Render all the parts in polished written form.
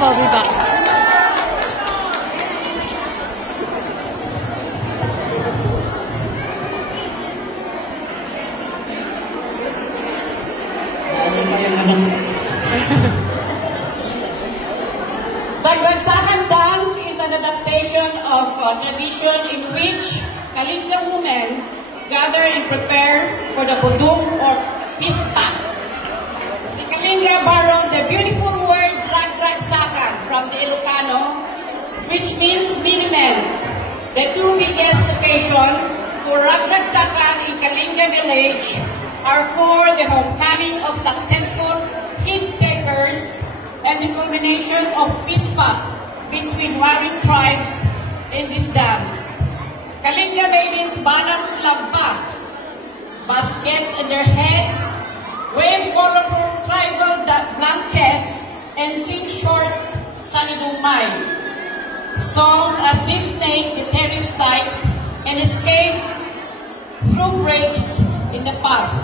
I'll be back. Ragragsakan dance is an adaptation of a tradition in which Kalinga women gather and prepare for the budung or pispa. The Kalinga borrowed the beautiful word ragragsakan from the Ilocano, which means miniment. The two biggest occasions for ragragsakan in Kalinga village are for the homecoming of successful kid takers and the combination of pispa between warring tribes in this dance. Kalinga maidens balance lagba, baskets on their heads, wave colorful tribal blankets, and sing short sanidumay. Songs as they snake the terrace dikes and escape through breaks in the path.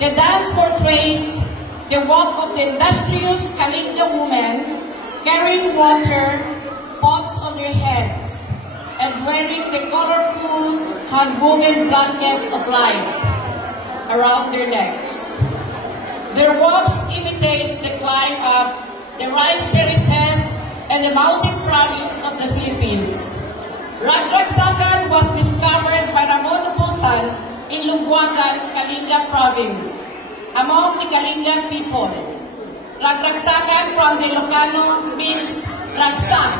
The dance portrays the walk of the industrious Kalinga women carrying water pots on their heads and wearing the colorful hand-woven blankets of life around their necks. Their walks imitates the climb up the rice terraces and the mountain province of the Philippines. Ragragsakan was discovered by Ramon Obusan in Lubuagan, Kalinga province, among the Kalinga people. Ragragsakan from the Ilocano means ragsak.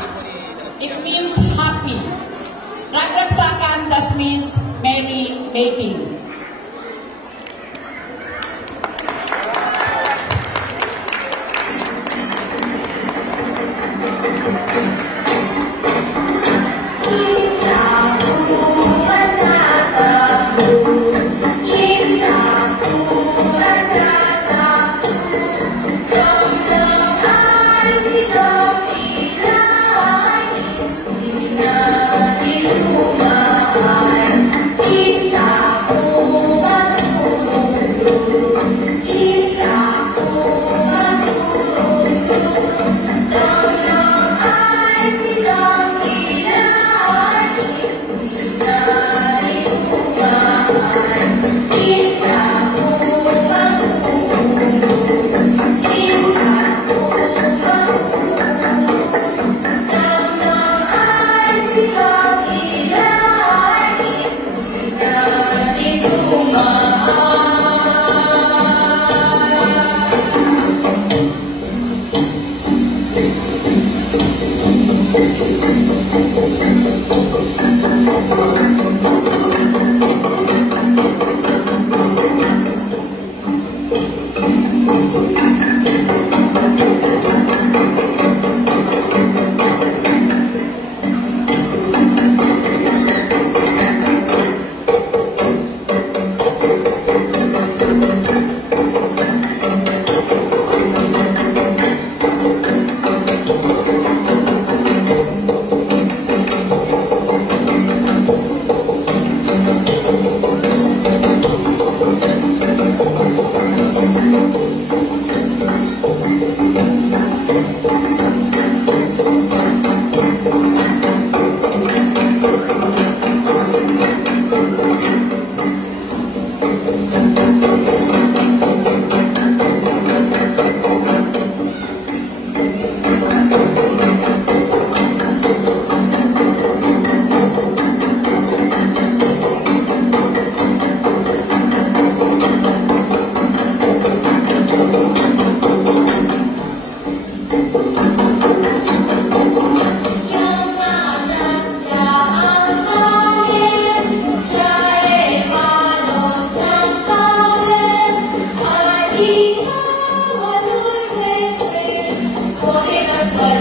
It means happy. Ragragsakan thus means merry making.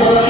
Lord.